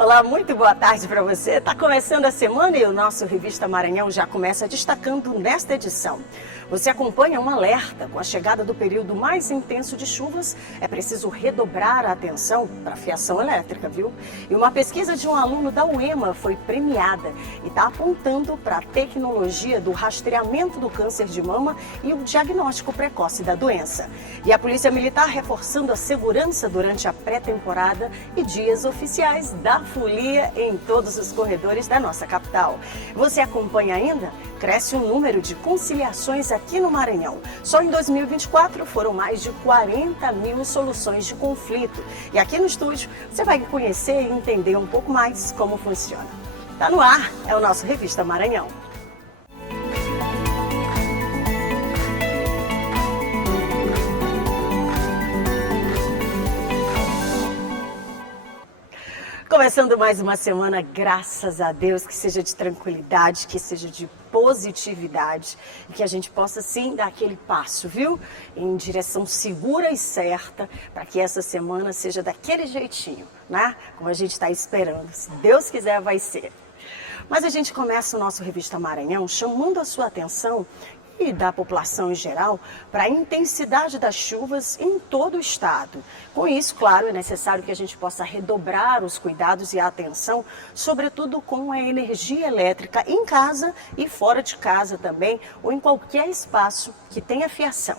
Olá, muito boa tarde para você. Está começando a semana e o nosso Revista Maranhão já começa destacando nesta edição. Você acompanha um alerta. Com a chegada do período mais intenso de chuvas, é preciso redobrar a atenção para a fiação elétrica, viu? E uma pesquisa de um aluno da UEMA foi premiada e está apontando para a tecnologia do rastreamento do câncer de mama e o diagnóstico precoce da doença. E a Polícia Militar reforçando a segurança durante a pré-temporada e dias oficiais da folia em todos os corredores da nossa capital. Você acompanha ainda? Cresce o número de conciliações aqui no Maranhão. Só em 2024 foram mais de 40 mil soluções de conflito. E aqui no estúdio você vai conhecer e entender um pouco mais como funciona. Tá no ar, é o nosso Revista Maranhão. Começando mais uma semana, graças a Deus, que seja de tranquilidade, que seja de positividade e que a gente possa sim dar aquele passo, viu? Em direção segura e certa para que essa semana seja daquele jeitinho, né? Como a gente está esperando. Se Deus quiser, vai ser. Mas a gente começa o nosso Revista Maranhão chamando a sua atenção e da população em geral para a intensidade das chuvas em todo o estado. Com isso, claro, é necessário que a gente possa redobrar os cuidados e a atenção, sobretudo com a energia elétrica em casa e fora de casa também, ou em qualquer espaço que tenha fiação.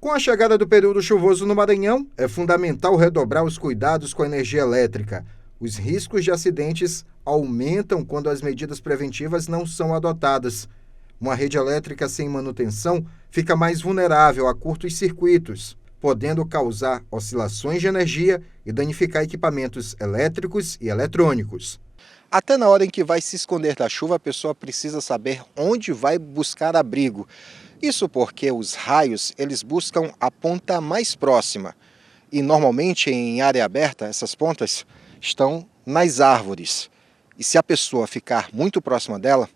Com a chegada do período chuvoso no Maranhão, é fundamental redobrar os cuidados com a energia elétrica. Os riscos de acidentes aumentam quando as medidas preventivas não são adotadas. Uma rede elétrica sem manutenção fica mais vulnerável a curtos circuitos, podendo causar oscilações de energia e danificar equipamentos elétricos e eletrônicos. Até na hora em que vai se esconder da chuva, a pessoa precisa saber onde vai buscar abrigo. Isso porque os raios, eles buscam a ponta mais próxima. E normalmente em área aberta, essas pontas estão nas árvores. E se a pessoa ficar muito próxima dela,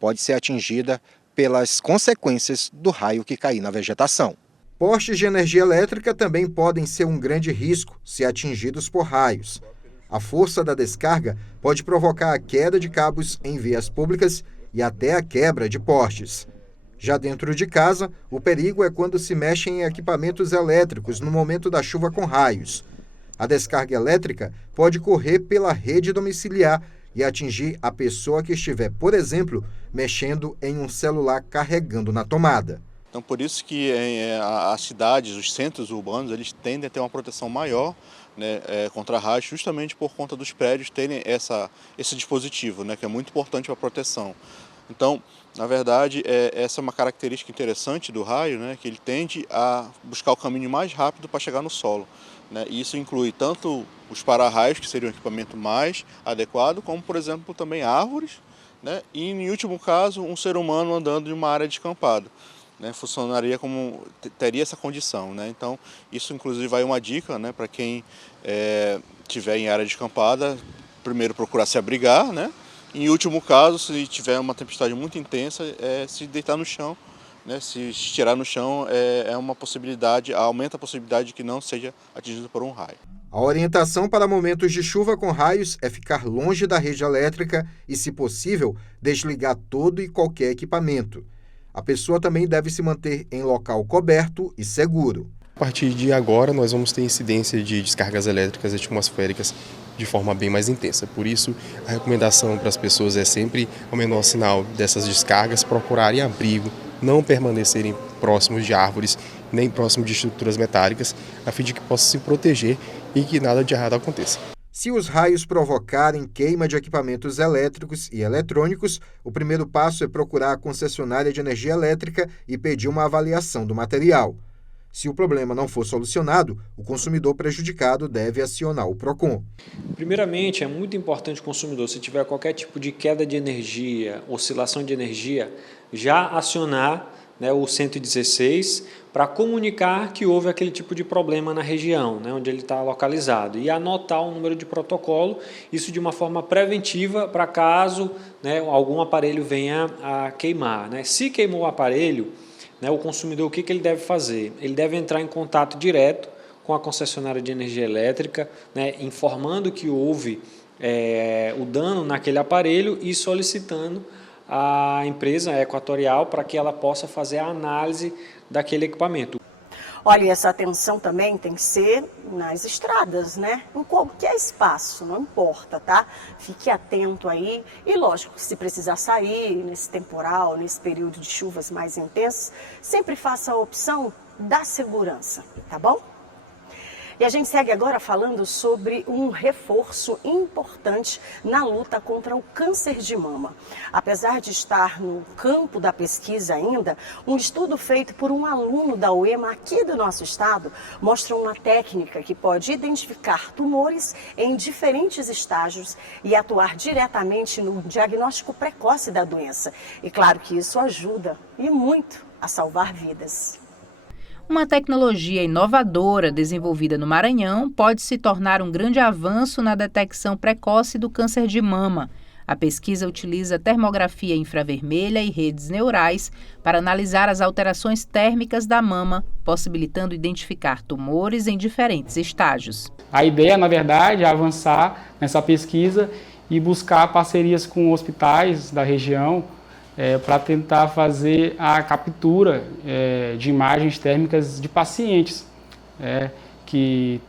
pode ser atingida pelas consequências do raio que cair na vegetação. Postes de energia elétrica também podem ser um grande risco se atingidos por raios. A força da descarga pode provocar a queda de cabos em vias públicas e até a quebra de postes. Já dentro de casa, o perigo é quando se mexe em equipamentos elétricos no momento da chuva com raios. A descarga elétrica pode correr pela rede domiciliar e atingir a pessoa que estiver, por exemplo, mexendo em um celular carregando na tomada. Então, por isso que as cidades, os centros urbanos, eles tendem a ter uma proteção maior, né, contra raios, justamente por conta dos prédios terem esse dispositivo, né, que é muito importante para a proteção. Então, na verdade, essa é uma característica interessante do raio, né, que ele tende a buscar o caminho mais rápido para chegar no solo. Né? E isso inclui tanto os para-raios, que seria um equipamento mais adequado, como, por exemplo, também árvores, né? E, em último caso, um ser humano andando em uma área descampada. Né? Funcionaria como, teria essa condição. Né? Então, isso inclusive vai uma dica, né, para quem estiver em área descampada, primeiro procurar se abrigar, né? Em último caso, se tiver uma tempestade muito intensa, se deitar no chão. Né, se estirar no chão é uma possibilidade, aumenta a possibilidade de que não seja atingido por um raio. A orientação para momentos de chuva com raios é ficar longe da rede elétrica e, se possível, desligar todo e qualquer equipamento. A pessoa também deve se manter em local coberto e seguro. A partir de agora, nós vamos ter incidência de descargas elétricas atmosféricas de forma bem mais intensa. Por isso, a recomendação para as pessoas é sempre, ao menor sinal dessas descargas, procurarem abrigo, não permanecerem próximos de árvores, nem próximos de estruturas metálicas, a fim de que possam se proteger e que nada de errado aconteça. Se os raios provocarem queima de equipamentos elétricos e eletrônicos, o primeiro passo é procurar a concessionária de energia elétrica e pedir uma avaliação do material. Se o problema não for solucionado, o consumidor prejudicado deve acionar o PROCON. Primeiramente, é muito importante o consumidor, se tiver qualquer tipo de queda de energia, oscilação de energia, já acionar, né, o 116 para comunicar que houve aquele tipo de problema na região, né, onde ele está localizado, e anotar o número de protocolo, isso de uma forma preventiva para caso, né, algum aparelho venha a queimar. Né. Se queimou o aparelho, né, o consumidor, o que ele deve fazer? Ele deve entrar em contato direto com a concessionária de energia elétrica, né, informando que houve o dano naquele aparelho e solicitando a empresa Equatorial para que ela possa fazer a análise daquele equipamento. Olha, essa atenção também tem que ser nas estradas, né? Em qualquer espaço, não importa, tá? Fique atento aí e, lógico, se precisar sair nesse temporal, nesse período de chuvas mais intensas, sempre faça a opção da segurança, tá bom? E a gente segue agora falando sobre um reforço importante na luta contra o câncer de mama. Apesar de estar no campo da pesquisa ainda, um estudo feito por um aluno da UEMA aqui do nosso estado mostra uma técnica que pode identificar tumores em diferentes estágios e atuar diretamente no diagnóstico precoce da doença. E claro que isso ajuda e muito a salvar vidas. Uma tecnologia inovadora desenvolvida no Maranhão pode se tornar um grande avanço na detecção precoce do câncer de mama. A pesquisa utiliza termografia infravermelha e redes neurais para analisar as alterações térmicas da mama, possibilitando identificar tumores em diferentes estágios. A ideia, na verdade, é avançar nessa pesquisa e buscar parcerias com hospitais da região para tentar fazer a captura de imagens térmicas de pacientes que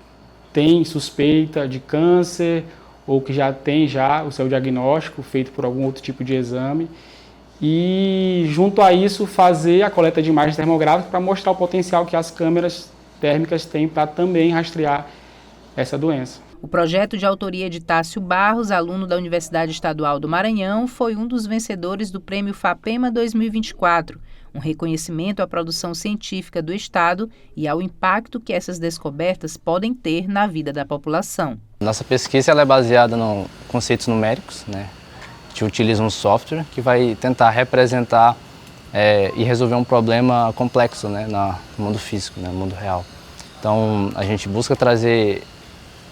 têm suspeita de câncer ou que já tem o seu diagnóstico feito por algum outro tipo de exame e, junto a isso, fazer a coleta de imagens termográficas para mostrar o potencial que as câmeras térmicas têm para também rastrear essa doença. O projeto de autoria de Tássio Barros, aluno da Universidade Estadual do Maranhão, foi um dos vencedores do Prêmio FAPEMA 2024, um reconhecimento à produção científica do Estado e ao impacto que essas descobertas podem ter na vida da população. Nossa pesquisa ela é baseada em conceitos numéricos, né? A gente utiliza um software que vai tentar representar e resolver um problema complexo, né, no mundo físico, no mundo real. Então, a gente busca trazer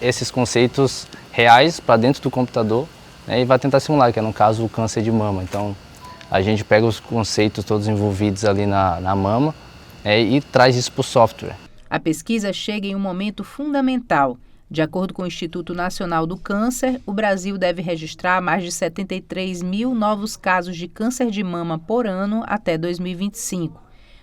esses conceitos reais para dentro do computador, né, e vai tentar simular, que é no caso o câncer de mama. Então a gente pega os conceitos todos envolvidos ali na mama e traz isso para o software. A pesquisa chega em um momento fundamental. De acordo com o Instituto Nacional do Câncer, o Brasil deve registrar mais de 73 mil novos casos de câncer de mama por ano até 2025.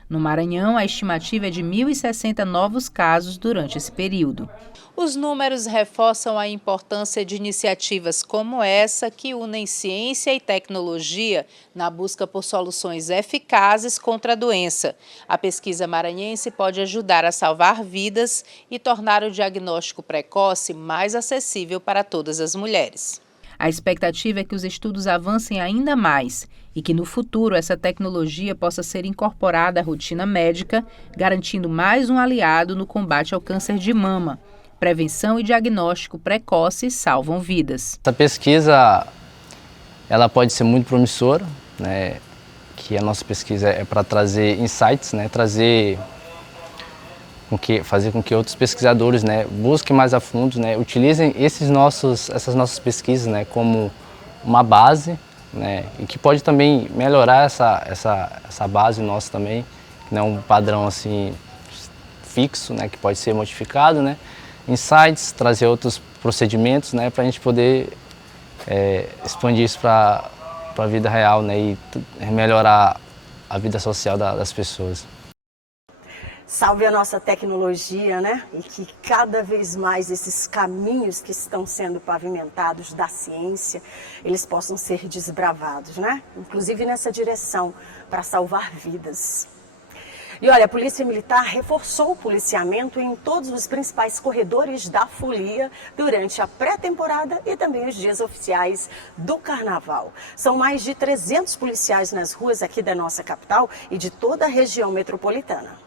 No Maranhão, a estimativa é de 1.060 novos casos durante esse período. Os números reforçam a importância de iniciativas como essa que unem ciência e tecnologia na busca por soluções eficazes contra a doença. A pesquisa maranhense pode ajudar a salvar vidas e tornar o diagnóstico precoce mais acessível para todas as mulheres. A expectativa é que os estudos avancem ainda mais e que no futuro essa tecnologia possa ser incorporada à rotina médica, garantindo mais um aliado no combate ao câncer de mama. Prevenção e diagnóstico precoce salvam vidas. Essa pesquisa ela pode ser muito promissora, né? Que a nossa pesquisa é para trazer insights, né? Fazer com que outros pesquisadores, né, busquem mais a fundo, né, utilizem essas nossas pesquisas, né, como uma base, né, e que pode também melhorar essa base nossa também, que não é um padrão assim fixo, né, que pode ser modificado, né, insights, trazer outros procedimentos, né, para a gente poder expandir isso para a vida real, né, e melhorar a vida social das pessoas. Salve a nossa tecnologia, né? E que cada vez mais esses caminhos que estão sendo pavimentados da ciência, eles possam ser desbravados, né? Inclusive nessa direção, para salvar vidas. E olha, a Polícia Militar reforçou o policiamento em todos os principais corredores da folia durante a pré-temporada e também os dias oficiais do Carnaval. São mais de 300 policiais nas ruas aqui da nossa capital e de toda a região metropolitana.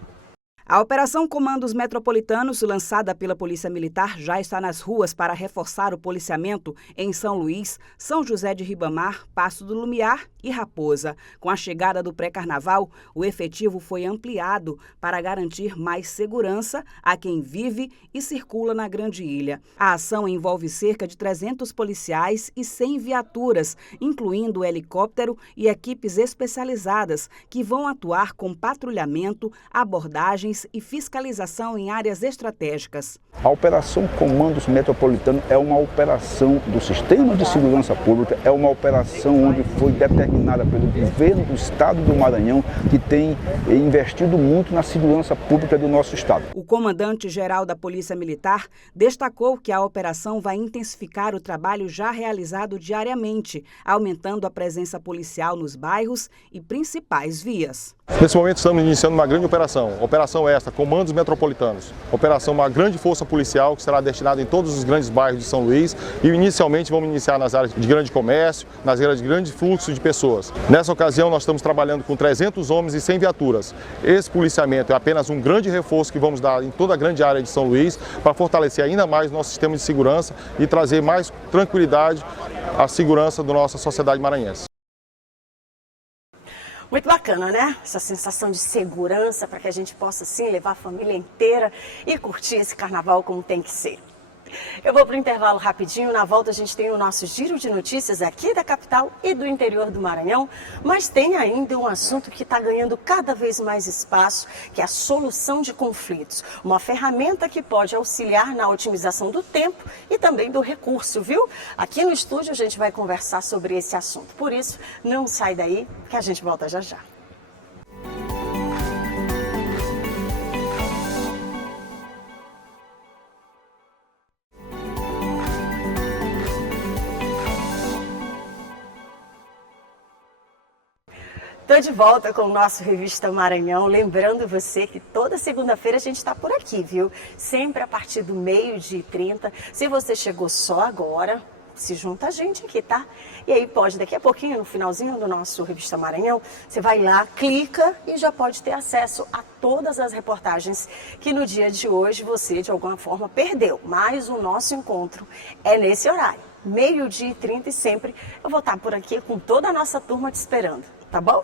A Operação Comandos Metropolitanos, lançada pela Polícia Militar, já está nas ruas para reforçar o policiamento em São Luís, São José de Ribamar, Passo do Lumiar e Raposa. Com a chegada do pré-carnaval, o efetivo foi ampliado para garantir mais segurança a quem vive e circula na Grande Ilha. A ação envolve cerca de 300 policiais e 100 viaturas, incluindo helicóptero e equipes especializadas que vão atuar com patrulhamento, abordagens operações e fiscalização em áreas estratégicas. A Operação Comandos Metropolitano é uma operação do Sistema de Segurança Pública, é uma operação onde foi determinada pelo governo do estado do Maranhão, que tem investido muito na segurança pública do nosso estado. O comandante-geral da Polícia Militar destacou que a operação vai intensificar o trabalho já realizado diariamente, aumentando a presença policial nos bairros e principais vias. Nesse momento estamos iniciando uma grande operação esta, Comandos Metropolitanos. Uma grande força policial que será destinada em todos os grandes bairros de São Luís e inicialmente vamos iniciar nas áreas de grande comércio, nas áreas de grande fluxo de pessoas. Nessa ocasião nós estamos trabalhando com 300 homens e 100 viaturas. Esse policiamento é apenas um grande reforço que vamos dar em toda a grande área de São Luís para fortalecer ainda mais o nosso sistema de segurança e trazer mais tranquilidade à segurança da nossa sociedade maranhense. Muito bacana, né? Essa sensação de segurança para que a gente possa, sim, levar a família inteira e curtir esse carnaval como tem que ser. Eu vou para o intervalo rapidinho, na volta a gente tem o nosso giro de notícias aqui da capital e do interior do Maranhão, mas tem ainda um assunto que está ganhando cada vez mais espaço, que é a solução de conflitos. Uma ferramenta que pode auxiliar na otimização do tempo e também do recurso, viu? Aqui no estúdio a gente vai conversar sobre esse assunto, por isso não sai daí que a gente volta já já. Estou de volta com o nosso Revista Maranhão, lembrando você que toda segunda-feira a gente está por aqui, viu? Sempre a partir do 12h30. Se você chegou só agora, se junta a gente aqui, tá? E aí pode, daqui a pouquinho, no finalzinho do nosso Revista Maranhão, você vai lá, clica e já pode ter acesso a todas as reportagens que no dia de hoje você, de alguma forma, perdeu. Mas o nosso encontro é nesse horário, 12h30 e sempre eu vou estar por aqui com toda a nossa turma te esperando, tá bom?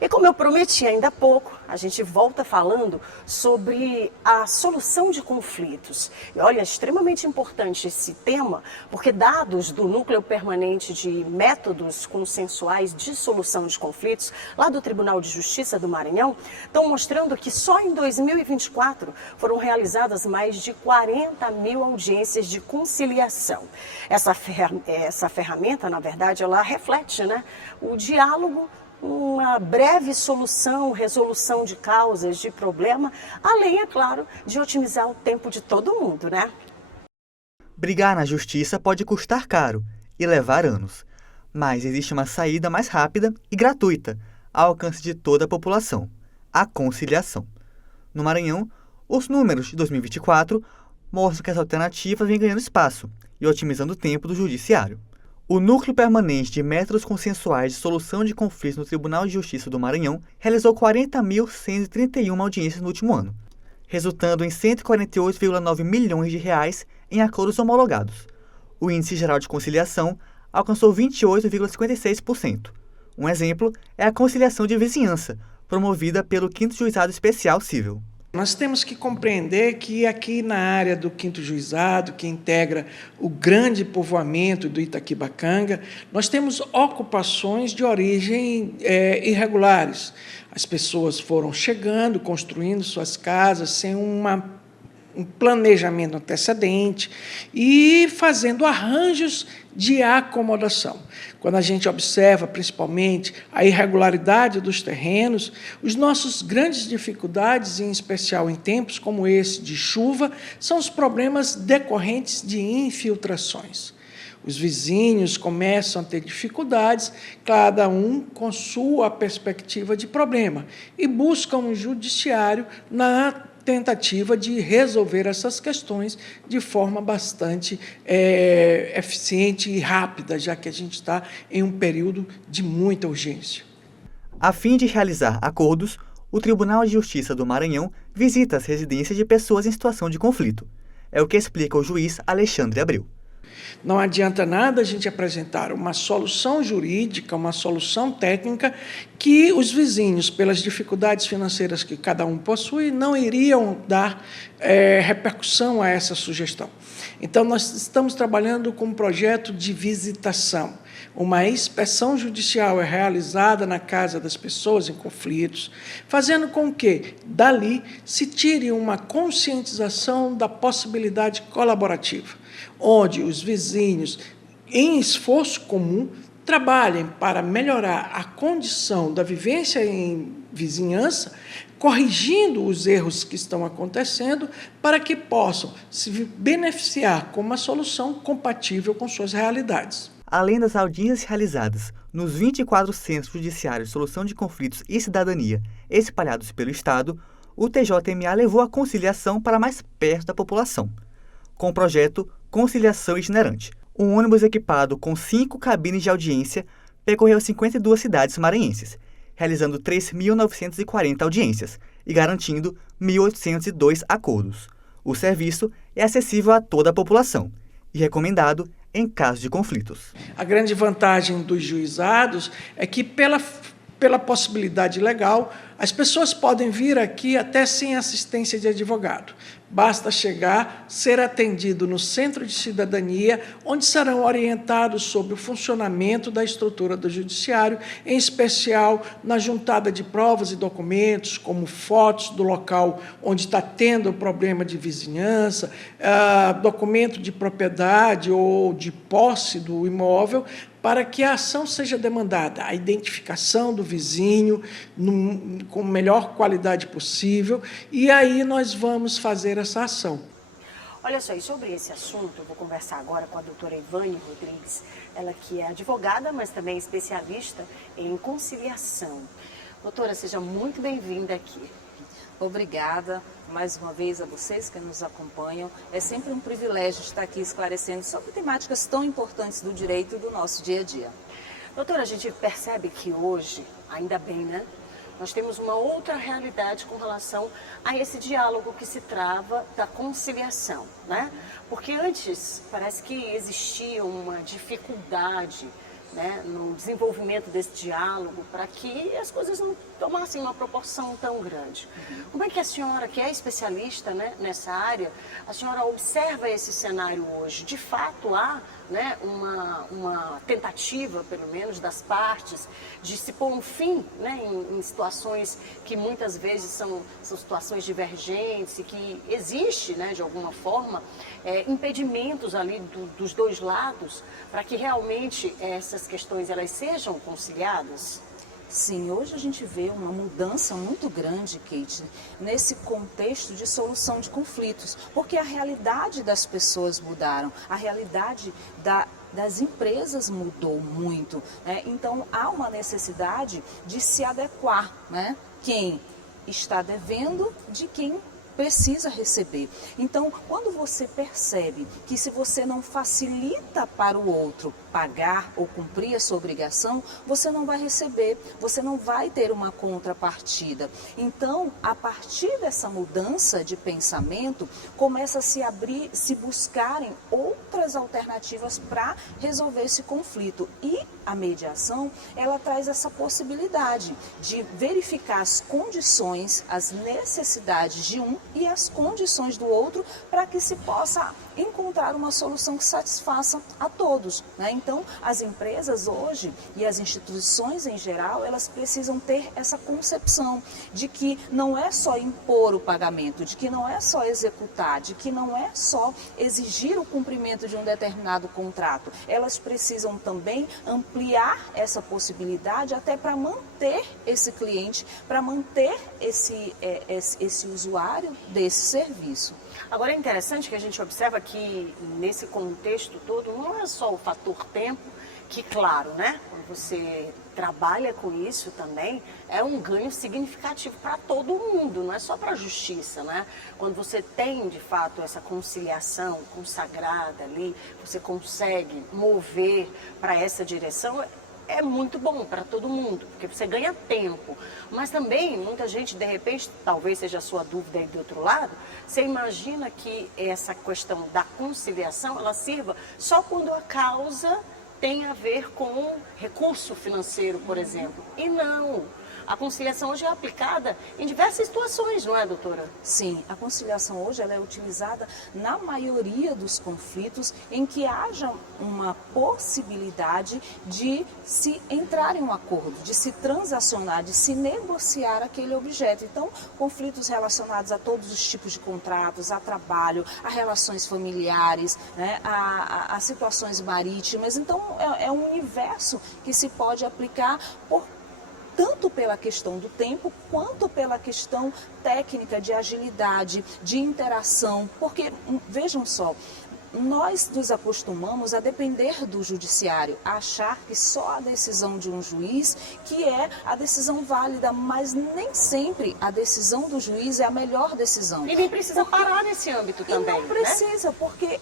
E como eu prometi ainda há pouco, a gente volta falando sobre a solução de conflitos. E olha, é extremamente importante esse tema, porque dados do Núcleo Permanente de Métodos Consensuais de Solução de Conflitos, lá do Tribunal de Justiça do Maranhão, estão mostrando que só em 2024 foram realizadas mais de 40 mil audiências de conciliação. Essa ferramenta, na verdade, ela reflete, né, o diálogo, uma breve resolução de causas, de problema, além, é claro, de otimizar o tempo de todo mundo, né? Brigar na justiça pode custar caro e levar anos, mas existe uma saída mais rápida e gratuita, ao alcance de toda a população: a conciliação. No Maranhão, os números de 2024 mostram que as alternativas vêm ganhando espaço e otimizando o tempo do judiciário. O Núcleo Permanente de Métodos Consensuais de Solução de Conflitos no Tribunal de Justiça do Maranhão realizou 40.131 audiências no último ano, resultando em R$ 148,9 milhões em acordos homologados. O Índice Geral de Conciliação alcançou 28,56%. Um exemplo é a conciliação de vizinhança, promovida pelo 5º Juizado Especial Cível. Nós temos que compreender que aqui na área do 5º Juizado, que integra o grande povoamento do Itaquibacanga, nós temos ocupações de origem irregulares. As pessoas foram chegando, construindo suas casas sem um planejamento antecedente e fazendo arranjos de acomodação. Quando a gente observa, principalmente, a irregularidade dos terrenos, as nossas grandes dificuldades, em especial em tempos como esse de chuva, são os problemas decorrentes de infiltrações. Os vizinhos começam a ter dificuldades, cada um com sua perspectiva de problema, e buscam um judiciário na tentativa de resolver essas questões de forma bastante eficiente e rápida, já que a gente está em um período de muita urgência. A fim de realizar acordos, o Tribunal de Justiça do Maranhão visita as residências de pessoas em situação de conflito. É o que explica o juiz Alexandre Abreu. Não adianta nada a gente apresentar uma solução jurídica, uma solução técnica, que os vizinhos, pelas dificuldades financeiras que cada um possui, não iriam dar repercussão a essa sugestão. Então, nós estamos trabalhando com um projeto de visitação. Uma inspeção judicial é realizada na casa das pessoas em conflitos, fazendo com que, dali, se tire uma conscientização da possibilidade colaborativa, onde os vizinhos, em esforço comum, trabalhem para melhorar a condição da vivência em vizinhança, corrigindo os erros que estão acontecendo, para que possam se beneficiar com uma solução compatível com suas realidades. Além das audiências realizadas nos 24 Centros Judiciários de Solução de Conflitos e Cidadania espalhados pelo Estado, o TJMA levou a conciliação para mais perto da população, com o projeto Conciliação Itinerante. Um ônibus equipado com 5 cabines de audiência percorreu 52 cidades maranhenses, realizando 3.940 audiências e garantindo 1.802 acordos. O serviço é acessível a toda a população e recomendado em caso de conflitos. A grande vantagem dos juizados é que, pela possibilidade legal, as pessoas podem vir aqui até sem assistência de advogado. Basta chegar, ser atendido no Centro de Cidadania, onde serão orientados sobre o funcionamento da estrutura do Judiciário, em especial na juntada de provas e documentos, como fotos do local onde está tendo o problema de vizinhança, documento de propriedade ou de posse do imóvel, para que a ação seja demandada, a identificação do vizinho com a melhor qualidade possível, e aí nós vamos fazer essa ação. Olha só, e sobre esse assunto, eu vou conversar agora com a doutora Ivane Rodrigues, ela que é advogada, mas também especialista em conciliação. Doutora, seja muito bem-vinda aqui. Obrigada mais uma vez a vocês que nos acompanham. É sempre um privilégio estar aqui esclarecendo sobre temáticas tão importantes do direito do nosso dia a dia. Doutora, a gente percebe que hoje, ainda bem, né? Nós temos uma outra realidade com relação a esse diálogo que se trava da conciliação, né? Porque antes parece que existia uma dificuldade, né, no desenvolvimento desse diálogo para que as coisas não tomassem uma proporção tão grande. Como é que a senhora, que é especialista, né, nessa área, a senhora observa esse cenário hoje? De fato, há, né, uma tentativa, pelo menos, das partes de se pôr um fim, né, em situações que muitas vezes são situações divergentes e que existe, né, de alguma forma, impedimentos ali dos dois lados para que realmente essas questões elas sejam conciliadas? Sim, hoje a gente vê uma mudança muito grande, Kate, nesse contexto de solução de conflitos, porque a realidade das pessoas mudaram, a realidade das empresas mudou muito, né? Então há uma necessidade de se adequar, né? Quem está devendo de quem precisa receber. Então, quando você percebe que se você não facilita para o outro pagar ou cumprir a sua obrigação, você não vai receber, você não vai ter uma contrapartida. Então, a partir dessa mudança de pensamento, começa a se buscarem outras alternativas para resolver esse conflito. E a mediação, ela traz essa possibilidade de verificar as condições, as necessidades de um e as condições do outro para que se possa encontrar uma solução que satisfaça a todos, né? Então, as empresas hoje e as instituições em geral, elas precisam ter essa concepção de que não é só impor o pagamento, de que não é só executar, de que não é só exigir o cumprimento de um determinado contrato. Elas precisam também ampliar essa possibilidade até para manter esse cliente, para manter esse usuário desse serviço. Agora, é interessante que a gente observa que nesse contexto todo não é só o fator tempo, que claro, né, quando você trabalha com isso também, é um ganho significativo para todo mundo, não é só para a justiça, né? Quando você tem, de fato, essa conciliação consagrada ali, você consegue mover para essa direção, é muito bom para todo mundo, porque você ganha tempo. Mas também, muita gente, de repente, talvez seja a sua dúvida aí do outro lado, você imagina que essa questão da conciliação, ela sirva só quando a causa tem a ver com recurso financeiro, por exemplo. E não. a conciliação hoje é aplicada em diversas situações, não é, doutora? Sim, a conciliação hoje ela é utilizada na maioria dos conflitos em que haja uma possibilidade de se entrar em um acordo, de se transacionar, de se negociar aquele objeto. Então, conflitos relacionados a todos os tipos de contratos, a trabalho, a relações familiares, né, a situações marítimas. Então, é um universo que se pode aplicar tanto pela questão do tempo, quanto pela questão técnica de agilidade, de interação. Porque, vejam só, nós nos acostumamos a depender do judiciário, a achar que só a decisão de um juiz que é a decisão válida, mas nem sempre a decisão do juiz é a melhor decisão. E nem precisa parar nesse âmbito também, não precisa, né? Porque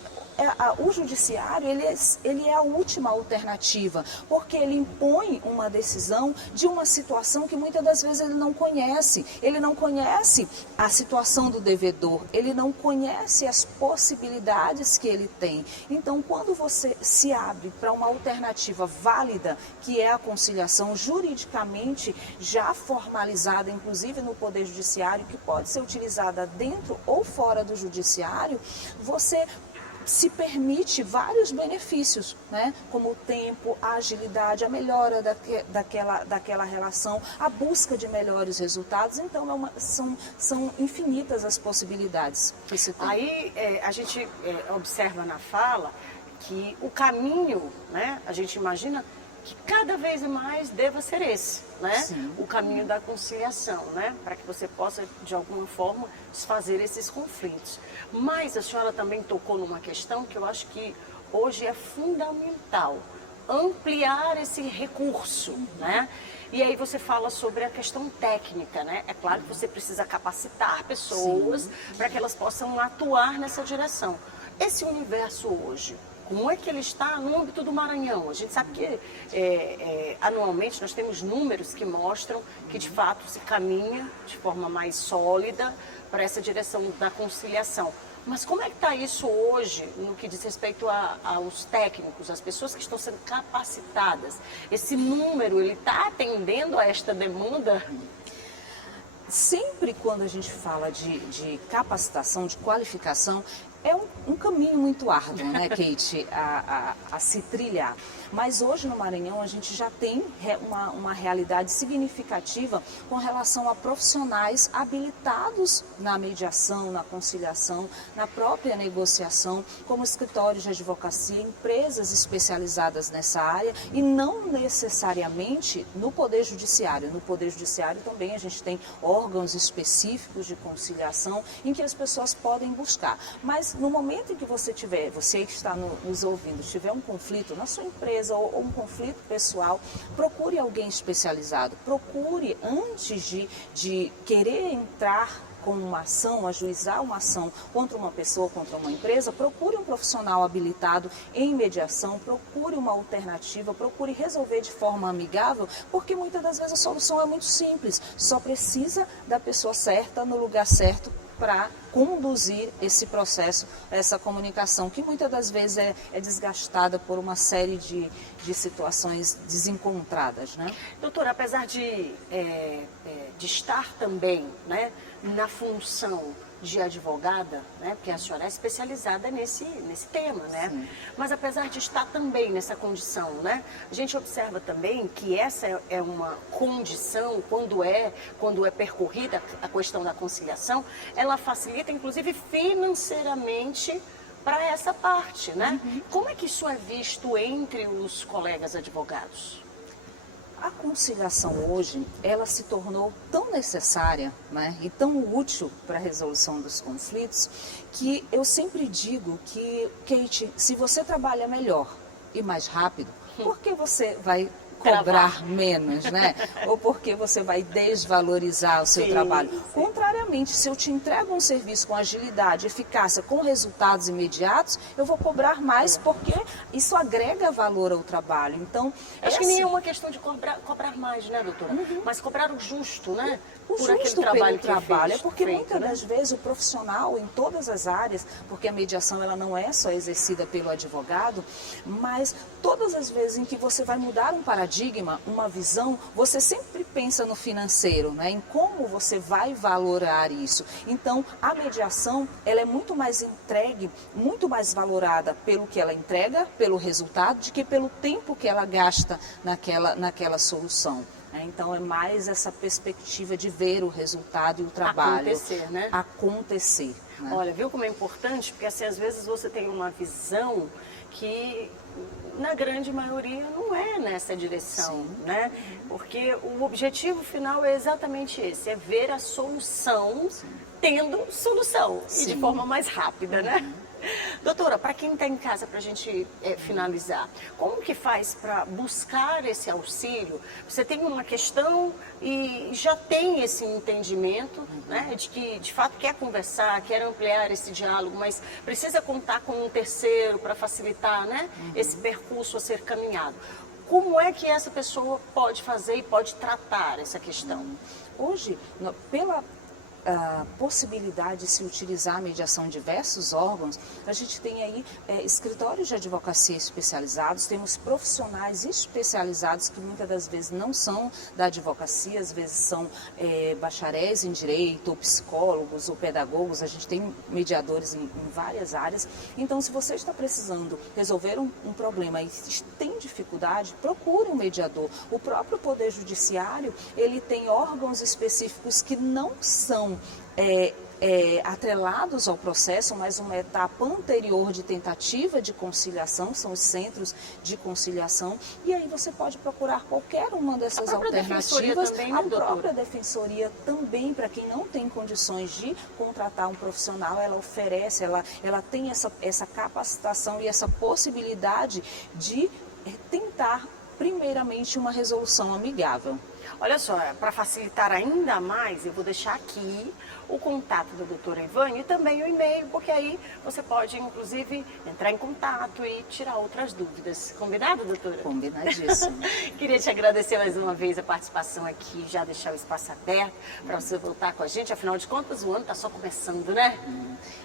o judiciário ele é a última alternativa, porque ele impõe uma decisão de uma situação que muitas das vezes ele não conhece. Ele não conhece a situação do devedor, ele não conhece as possibilidades que ele tem. Então, quando você se abre para uma alternativa válida, que é a conciliação juridicamente já formalizada, inclusive no Poder Judiciário, que pode ser utilizada dentro ou fora do judiciário, você se permite vários benefícios, né? Como o tempo, a agilidade, a melhora daquela relação, a busca de melhores resultados. Então, são infinitas as possibilidades que se tem. Aí a gente observa na fala que o caminho, né? A gente imagina que cada vez mais deva ser esse, né? Sim. O caminho da conciliação, né? Para que você possa, de alguma forma, desfazer esses conflitos. Mas a senhora também tocou numa questão que eu acho que hoje é fundamental, ampliar esse recurso, né? E aí você fala sobre a questão técnica, né? É claro que você precisa capacitar pessoas para que elas possam atuar nessa direção. Esse universo hoje, como é que ele está no âmbito do Maranhão? A gente sabe que anualmente nós temos números que mostram que de fato se caminha de forma mais sólida para essa direção da conciliação. Mas como é que está isso hoje no que diz respeito aos técnicos, as pessoas que estão sendo capacitadas? Esse número, ele está atendendo a esta demanda? Sempre quando a gente fala de capacitação, de qualificação, é um caminho muito árduo, né, Kate, a se trilhar. Mas hoje no Maranhão a gente já tem uma realidade significativa com relação a profissionais habilitados na mediação, na conciliação, na própria negociação, como escritórios de advocacia, empresas especializadas nessa área e não necessariamente no Poder Judiciário. No Poder Judiciário também a gente tem órgãos específicos de conciliação em que as pessoas podem buscar. Mas no momento em que você que está nos ouvindo, tiver um conflito na sua empresa ou um conflito pessoal, procure alguém especializado. Procure, antes de querer entrar com uma ação, ajuizar uma ação contra uma pessoa, contra uma empresa, procure um profissional habilitado em mediação, procure uma alternativa, procure resolver de forma amigável, porque muitas das vezes a solução é muito simples, só precisa da pessoa certa, no lugar certo, para conduzir esse processo, essa comunicação, que muitas das vezes é desgastada por uma série de situações desencontradas, né? Doutora, apesar de estar também, né, na função de advogada, né, porque a senhora é especializada nesse tema, né? Sim. Mas apesar de estar também nessa condição, né, a gente observa também que essa é uma condição, quando é percorrida a questão da conciliação, ela facilita inclusive financeiramente para essa parte, né? Uhum. Como é que isso é visto entre os colegas advogados? A conciliação hoje, ela se tornou tão necessária, né, e tão útil para a resolução dos conflitos, que eu sempre digo que, Kate, se você trabalha melhor e mais rápido, por que você vai cobrar menos, né? Ou porque você vai desvalorizar o seu trabalho? Contrariamente. obviamente, se eu te entrego um serviço com agilidade, eficácia, com resultados imediatos, eu vou cobrar mais porque isso agrega valor ao trabalho. Então, acho que nem é uma questão de cobrar mais, né, doutora? Mas cobrar o justo, né? O por justo aquele trabalho pelo trabalho, é porque feito, muitas né? das vezes o profissional em todas as áreas, porque a mediação ela não é só exercida pelo advogado, mas todas as vezes em que você vai mudar um paradigma, uma visão, você sempre pensa no financeiro, né? Em como você vai valorar isso. Então, a mediação, ela é muito mais entregue, muito mais valorada pelo que ela entrega, pelo resultado, do que pelo tempo que ela gasta naquela solução. Então, é mais essa perspectiva de ver o resultado e o trabalho acontecer, né? Acontecer, né? Olha, viu como é importante? Porque assim, às vezes você tem uma visão que, na grande maioria, não é nessa direção, né? Porque o objetivo final é exatamente esse, é ver a solução tendo solução e de forma mais rápida, né? Doutora, para quem está em casa, para a gente finalizar, como que faz para buscar esse auxílio? Você tem uma questão e já tem esse entendimento, né, de que de fato quer conversar, quer ampliar esse diálogo, mas precisa contar com um terceiro para facilitar, né, esse percurso a ser caminhado. Como é que essa pessoa pode fazer e pode tratar essa questão? Hoje, pela possibilidade de se utilizar a mediação em diversos órgãos, a gente tem aí escritórios de advocacia especializados, temos profissionais especializados que muitas das vezes não são da advocacia, às vezes são bacharéis em direito, ou psicólogos, ou pedagogos, a gente tem mediadores em várias áreas. Então, se você está precisando resolver um problema e tem dificuldade, procure um mediador. O próprio Poder Judiciário, ele tem órgãos específicos que não são atrelados ao processo, mas uma etapa anterior de tentativa de conciliação, são os centros de conciliação, e aí você pode procurar qualquer uma dessas alternativas. Também, a própria defensoria também, para quem não tem condições de contratar um profissional, ela oferece, ela tem essa capacitação e essa possibilidade de tentar primeiramente uma resolução amigável. Olha só, para facilitar ainda mais, eu vou deixar aqui o contato da doutora Ivânia e também o e-mail, porque aí você pode, inclusive, entrar em contato e tirar outras dúvidas. Combinado, doutora? Combinadíssimo. Queria te agradecer mais uma vez a participação aqui, já deixar o espaço aberto para você voltar com a gente. Afinal de contas, o ano está só começando, né?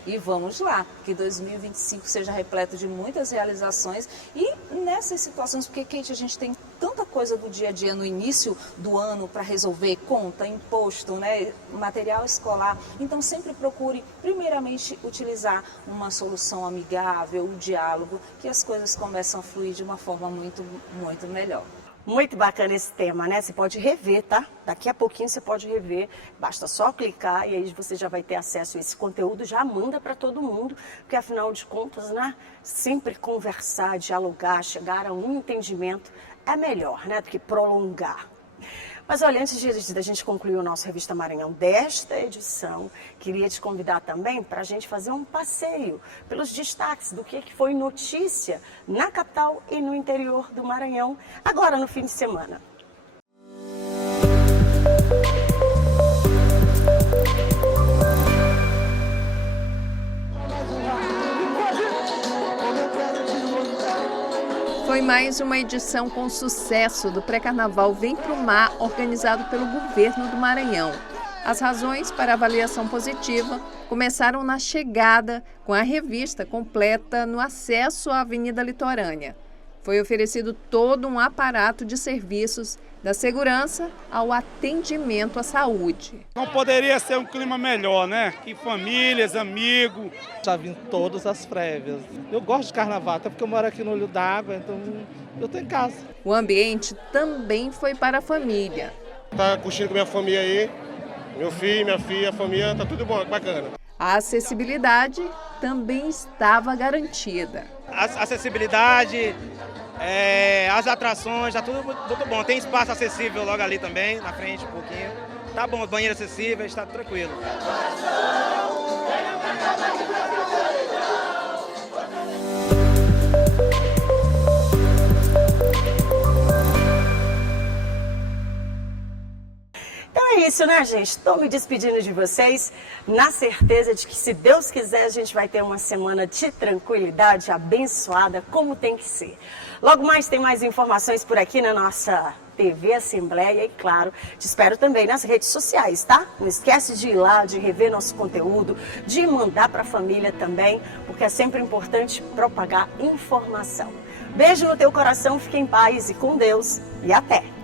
E vamos lá, que 2025 seja repleto de muitas realizações e nessas situações, porque, Kate, a gente tem tanta coisa do dia a dia no início do ano para resolver, conta, imposto, né, material escolar. Então, sempre procure, primeiramente, utilizar uma solução amigável, o diálogo, que as coisas começam a fluir de uma forma muito, muito melhor. Muito bacana esse tema, né? Você pode rever, tá? Daqui a pouquinho você pode rever, basta só clicar e aí você já vai ter acesso a esse conteúdo, já manda para todo mundo, porque afinal de contas, né? Sempre conversar, dialogar, chegar a um entendimento é melhor, né? Do que prolongar. Mas olha, antes da gente concluir o nosso Revista Maranhão desta edição, queria te convidar também para a gente fazer um passeio pelos destaques do que foi notícia na capital e no interior do Maranhão, agora no fim de semana. Foi mais uma edição com sucesso do Pré-Carnaval Vem Pro Mar, organizado pelo Governo do Maranhão. As razões para a avaliação positiva começaram na chegada, com a revista completa no acesso à Avenida Litorânea. Foi oferecido todo um aparato de serviços, da segurança ao atendimento à saúde. Não poderia ser um clima melhor, né? Que famílias, amigos. Já vim todas as prévias. Eu gosto de carnaval, até porque eu moro aqui no Olho d'Água, então eu tô em casa. O ambiente também foi para a família. Tá curtindo com minha família aí, meu filho, minha filha, a família, tá tudo bom, bacana. A acessibilidade também estava garantida. A acessibilidade, as atrações, tá tudo muito bom. Tem espaço acessível logo ali também, na frente um pouquinho. Tá bom, banheiro acessível, está tranquilo. Então é isso, né? minha gente, estou me despedindo de vocês na certeza de que, se Deus quiser, a gente vai ter uma semana de tranquilidade, abençoada, como tem que ser. Logo mais tem mais informações por aqui na nossa TV Assembleia e, claro, te espero também nas redes sociais, tá? Não esquece de ir lá, de rever nosso conteúdo, de mandar para a família também, porque é sempre importante propagar informação. Beijo no teu coração, fique em paz e com Deus e até!